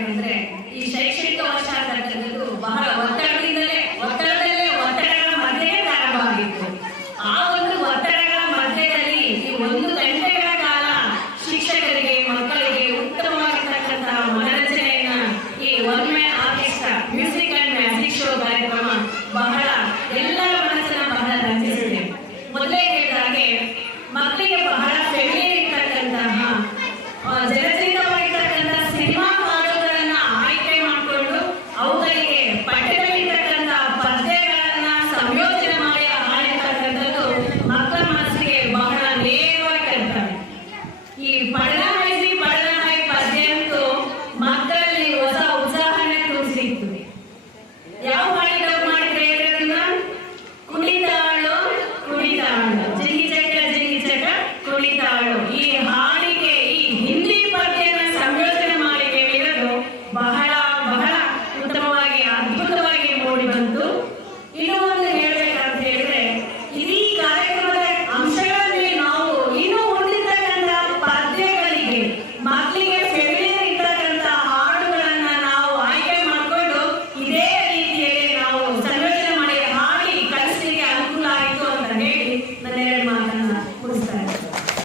ಏನಂದ್ರೆ ಈ ಹಾಡಿ